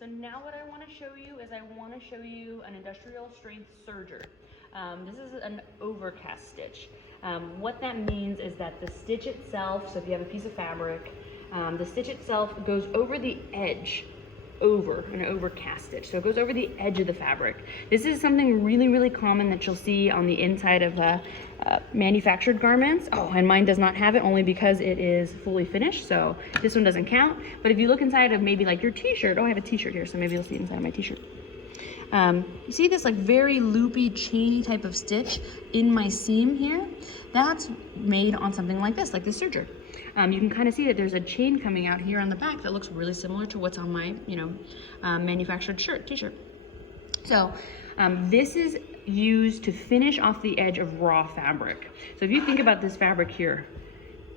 So now what I want to show you is I want to show you an industrial strength serger. This is an overcast stitch. What that means is that the stitch itself, so if you have a piece of fabric, the stitch itself goes over the edge, over an overcast stitch. So it goes over the edge of the fabric. This is something really, really common that you'll see on the inside of manufactured garments. Oh, and mine does not have it only because it is fully finished, so this one doesn't count. But if you look inside of maybe like your t-shirt, oh, I have a t-shirt here, so maybe you'll see inside of my t-shirt. You see this like very loopy, chainy type of stitch in my seam here? That's made on something like this serger. You can kind of see that there's a chain coming out here on the back that looks really similar to what's on my, manufactured t-shirt. So this is used to finish off the edge of raw fabric. So if you think about this fabric here,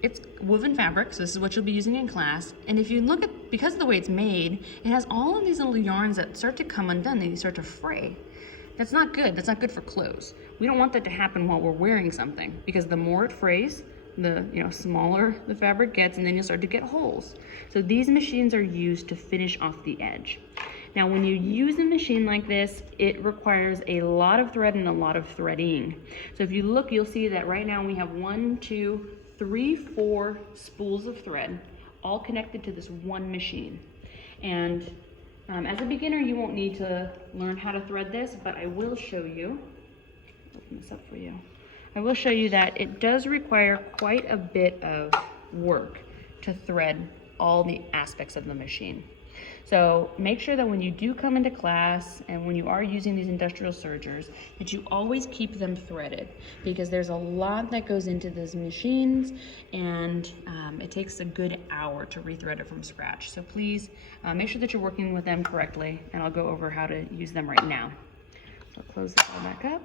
it's woven fabric, so this is what you'll be using in class. And if you look at, because of the way it's made, it has all of these little yarns that start to come undone, they start to fray. That's not good. That's not good for clothes. We don't want that to happen while we're wearing something, because the more it frays, the smaller the fabric gets, and then you'll start to get holes. So these machines are used to finish off the edge. Now, when you use a machine like this, it requires a lot of thread and a lot of threading. So if you look, you'll see that right now we have 1, 2, 3, 4 spools of thread, all connected to this one machine. And as a beginner, you won't need to learn how to thread this, but I will show you. Open this up for you. I will show you that it does require quite a bit of work to thread all the aspects of the machine. So make sure that when you do come into class and when you are using these industrial sergers, that you always keep them threaded, because there's a lot that goes into these machines, and it takes a good hour to rethread it from scratch. So please make sure that you're working with them correctly, and I'll go over how to use them right now. So I'll close this all back up.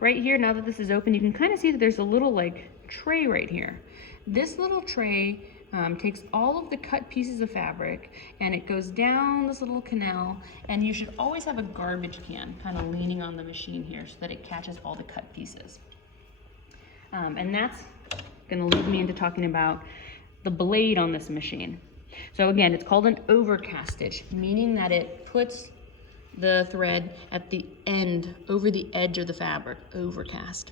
Right here, now that this is open, you can kind of see that there's a little tray right here. This little tray takes all of the cut pieces of fabric and it goes down this little canal, and you should always have a garbage can kind of leaning on the machine here so that it catches all the cut pieces. And that's going to lead me into talking about the blade on this machine. So again, it's called an overcast stitch, meaning that it puts the thread at the end, over the edge of the fabric, overcast.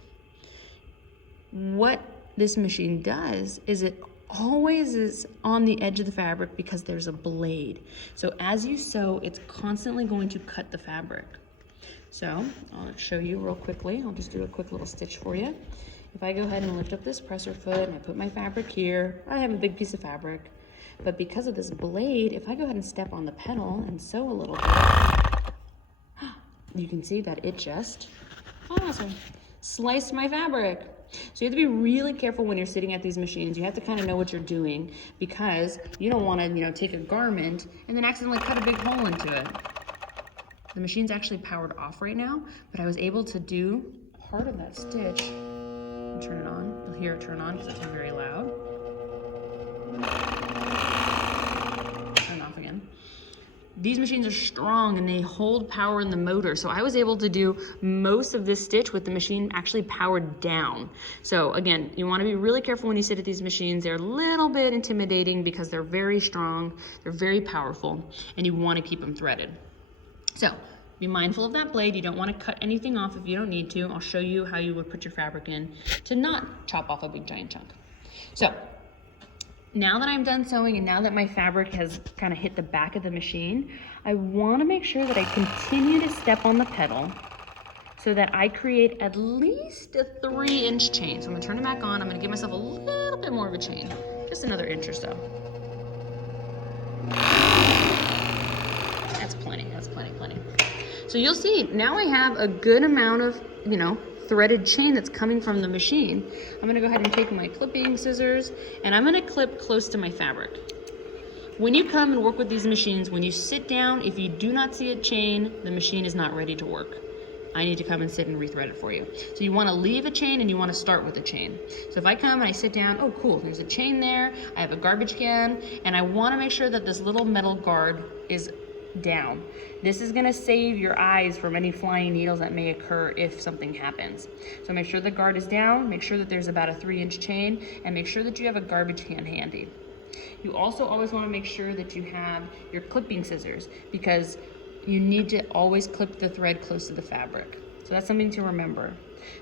What this machine does is it always is on the edge of the fabric because there's a blade. So as you sew, it's constantly going to cut the fabric. So I'll show you real quickly. I'll just do a quick little stitch for you. If I go ahead and lift up this presser foot and I put my fabric here, I have a big piece of fabric. But because of this blade, if I go ahead and step on the pedal and sew a little bit, you can see that it just sliced my fabric. So you have to be really careful when you're sitting at these machines. You have to kind of know what you're doing, because you don't want to, take a garment and then accidentally cut a big hole into it. The machine's actually powered off right now, but I was able to do part of that stitch and turn it on. You'll hear it turn on because it's very loud. Turn off again. These machines are strong and they hold power in the motor. So I was able to do most of this stitch with the machine actually powered down. So again, you want to be really careful when you sit at these machines. They're a little bit intimidating because they're very strong, they're very powerful, and you want to keep them threaded. So be mindful of that blade. You don't want to cut anything off if you don't need to. I'll show you how you would put your fabric in to not chop off a big giant chunk. So now that I'm done sewing and now that my fabric has kind of hit the back of the machine, I want to make sure that I continue to step on the pedal so that I create at least a 3-inch chain. So I'm going to turn it back on. I'm going to give myself a little bit more of a chain, just another inch or so. That's plenty. That's plenty. So you'll see now I have a good amount of, threaded chain that's coming from the machine. I'm going to go ahead and take my clipping scissors and I'm going to clip close to my fabric. When you come and work with these machines, when you sit down, if you do not see a chain, the machine is not ready to work. I need to come and sit and rethread it for you. So you want to leave a chain and you want to start with a chain. So if I come and I sit down, oh cool, there's a chain there, I have a garbage can, and I want to make sure that this little metal guard is down. This is going to save your eyes from any flying needles that may occur if something happens. So make sure the guard is down, make sure that there's about a 3-inch chain, and make sure that you have a garbage can handy. You also always want to make sure that you have your clipping scissors, because you need to always clip the thread close to the fabric. So that's something to remember.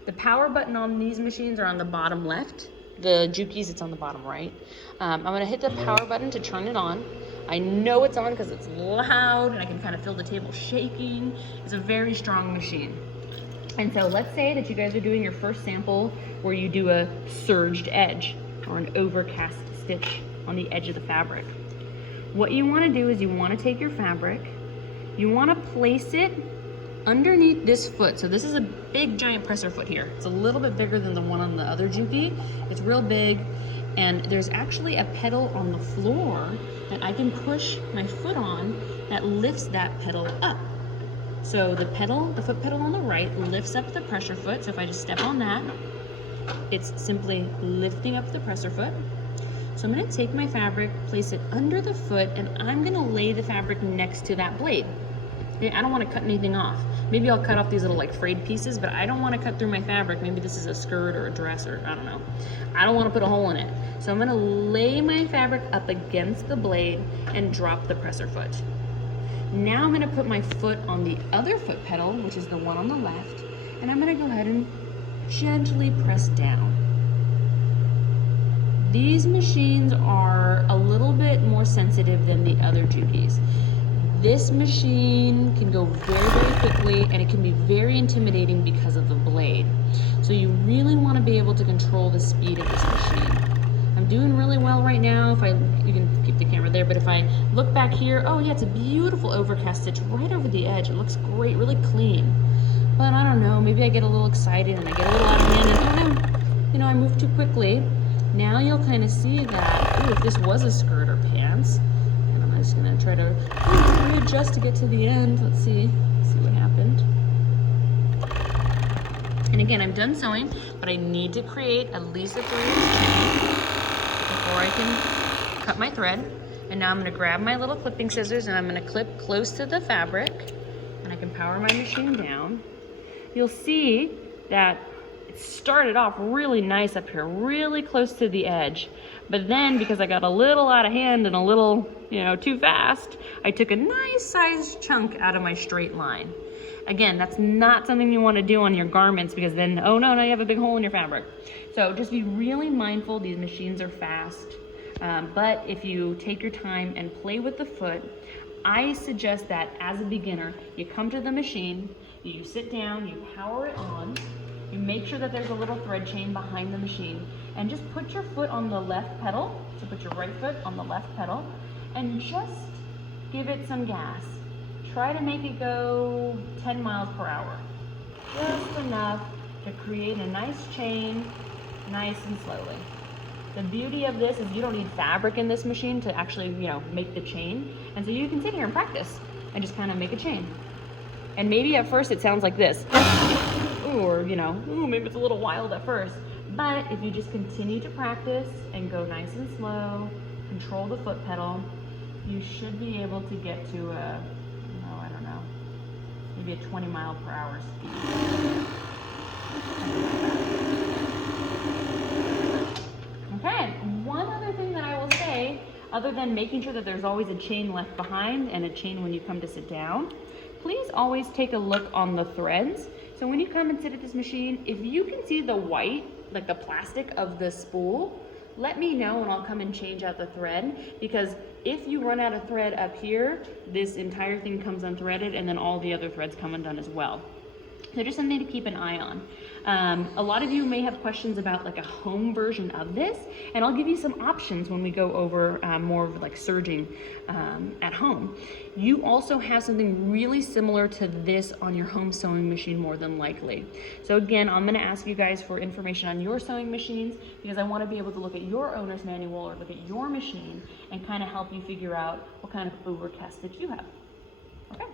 The power button on these machines are on the bottom left. The Jukis, it's on the bottom right. I'm gonna hit the power button to turn it on. I know it's on because it's loud and I can kind of feel the table shaking. It's a very strong machine. And so let's say that you guys are doing your first sample where you do a surged edge or an overcast stitch on the edge of the fabric. What you want to do is you want to take your fabric, you want to place it underneath this foot. So this is a big giant presser foot here. It's a little bit bigger than the one on the other Juki. It's real big, and there's actually a pedal on the floor that I can push my foot on that lifts that pedal up. So the foot pedal on the right lifts up the pressure foot. So if I just step on that, it's simply lifting up the presser foot. So I'm gonna take my fabric, place it under the foot, and I'm gonna lay the fabric next to that blade. I don't wanna cut anything off. Maybe I'll cut off these little like frayed pieces, but I don't wanna cut through my fabric. Maybe this is a skirt or a dress, or I don't know. I don't wanna put a hole in it. So I'm gonna lay my fabric up against the blade and drop the presser foot. Now I'm gonna put my foot on the other foot pedal, which is the one on the left, and I'm gonna go ahead and gently press down. These machines are a little bit more sensitive than the other Jukis. This machine can go very, very quickly, and it can be very intimidating because of the blade. So you really want to be able to control the speed of this machine. I'm doing really well right now. You can keep the camera there, but if I look back here, oh yeah, it's a beautiful overcast stitch right over the edge. It looks great, really clean. But I don't know, maybe I get a little excited and I get a little out of hand, and I move too quickly. Now you'll kind of see that, ooh, if this was a skirt or pants, and I'm just gonna try to readjust to get to the end. Let's see what happened. And again, I'm done sewing, but I need to create at least a 3-inch chain before I can cut my thread. And now I'm gonna grab my little clipping scissors and I'm gonna clip close to the fabric, and I can power my machine down. You'll see that it started off really nice up here, really close to the edge. But then, because I got a little out of hand and a little, too fast, I took a nice sized chunk out of my straight line. Again, that's not something you want to do on your garments, because then, oh no, now you have a big hole in your fabric. So just be really mindful. These machines are fast. But if you take your time and play with the foot, I suggest that as a beginner, you come to the machine, you sit down, you power it on, you make sure that there's a little thread chain behind the machine, and just put your foot on the left pedal. So put your right foot on the left pedal and just give it some gas. Try to make it go 10 miles per hour. Just enough to create a nice chain, nice and slowly. The beauty of this is you don't need fabric in this machine to actually, make the chain. And so you can sit here and practice and just kind of make a chain. And maybe at first it sounds like this. Or, maybe it's a little wild at first. But if you just continue to practice and go nice and slow, control the foot pedal, you should be able to get to a, I don't know, maybe a 20 mile per hour speed. Okay, one other thing that I will say, other than making sure that there's always a chain left behind and a chain when you come to sit down, please always take a look on the threads. So when you come and sit at this machine, if you can see the white, like the plastic of the spool, let me know and I'll come and change out the thread, because if you run out of thread up here, this entire thing comes unthreaded and then all the other threads come undone as well. So just something to keep an eye on. A lot of you may have questions about like a home version of this, and I'll give you some options when we go over more of like serging at home. You also have something really similar to this on your home sewing machine, more than likely. So again, I'm gonna ask you guys for information on your sewing machines, because I wanna be able to look at your owner's manual or look at your machine and kind of help you figure out what kind of overcast that you have. Okay.